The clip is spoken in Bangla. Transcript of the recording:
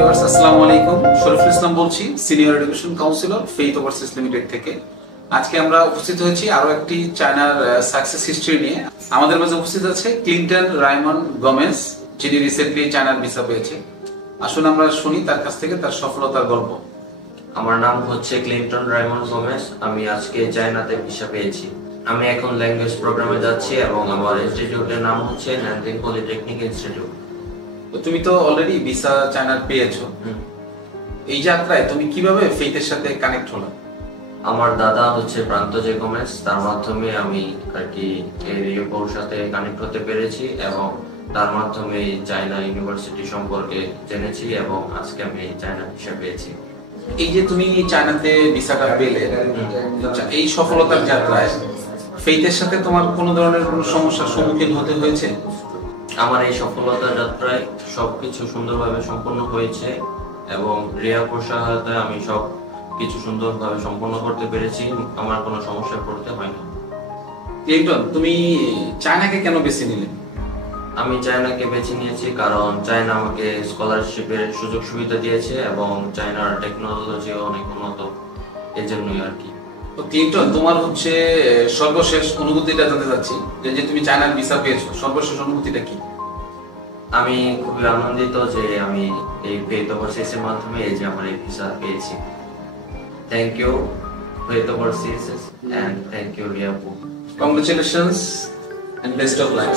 ভিউয়ার্স আসসালামু আলাইকুম। শরীফুল ইসলাম বলছি, senior education councillor faith overseas limited থেকে। আজকে আমরা উপস্থিত হয়েছি আরো একটি চায়নার সাকসেস হিস্ট্রি নিয়ে। আমাদের মাঝে উপস্থিত আছে ক্লিন্টন রায়মন্ড গোমেজ, যিনি রিসেন্টলি চায়নার ভিসা পেয়েছে। আসুন আমরা শুনি তার কাছ থেকে তার সফলতার গল্প। আমার নাম হচ্ছে ক্লিন্টন রায়মন্ড গোমেজ। আমি আজকে চায়নাতে ভিসা পেয়েছি। আমি এখন ল্যাঙ্গুয়েজ প্রোগ্রামে যাচ্ছি এবং আমার ইনস্টিটিউটের নাম হচ্ছে ন্যানজিং পলিটেকনিক ইনস্টিটিউট। তো তুমি তো অলরেডি ভিসা চায়নার পেয়েছো, এই যাত্রায় তুমি কিভাবে ফেইথের সাথে কানেক্ট হলো? আমার দাদা হচ্ছে প্রান্তজয় গোমেজ, তার মাধ্যমে আমি আর কি এই রিওর সাথে কানেক্ট হতে পেরেছি এবং তার মাধ্যমে চায়না ইউনিভার্সিটি সম্পর্কে জেনেছি এবং আজকে আমি চায়না ভিসা পেয়েছি। এই যে তুমি চায়নাতে ভিসাটা পেলে, এই সফলতার যাত্রায় ফেইথের সাথে তোমার কোনো ধরনের কোনো সমস্যার সম্মুখীন হতে হয়েছে? আমার এই সফলতার যাত্রায় সবকিছু সুন্দরভাবে সম্পন্ন হয়েছে এবং রিয়াপুর সহায়তায় আমি সব কিছু সুন্দরভাবে সম্পন্ন করতে পেরেছি। আমার কোনো সমস্যায় পড়তে হয়নি। ক্লিন্টন, তুমি চায়নাকে কেন বেছে নিলে? আমি চায়নাকে বেছে নিয়েছি কারণ চায়না আমাকে স্কলারশিপের সুযোগ সুবিধা দিয়েছে এবং চায়নার টেকনোলজিও অনেক উন্নত, এই জন্যই আর কি। তো ক্লিন্টন, তোমার হচ্ছে সর্বশেষ অনুভূতিটা জানতে চাচ্ছি, যে তুমি চায়নার ভিসা পেয়েছো, সর্বশেষ অনুভূতিটা কি? আমি খুবই আনন্দিত যে আমি এই ফেইথ ওভারসিজ এর মাধ্যমে এই যে আমার এই ভিসা পেয়েছি। Thank you faith overseas and thank you রিয়াপু। Congratulations and best of luck.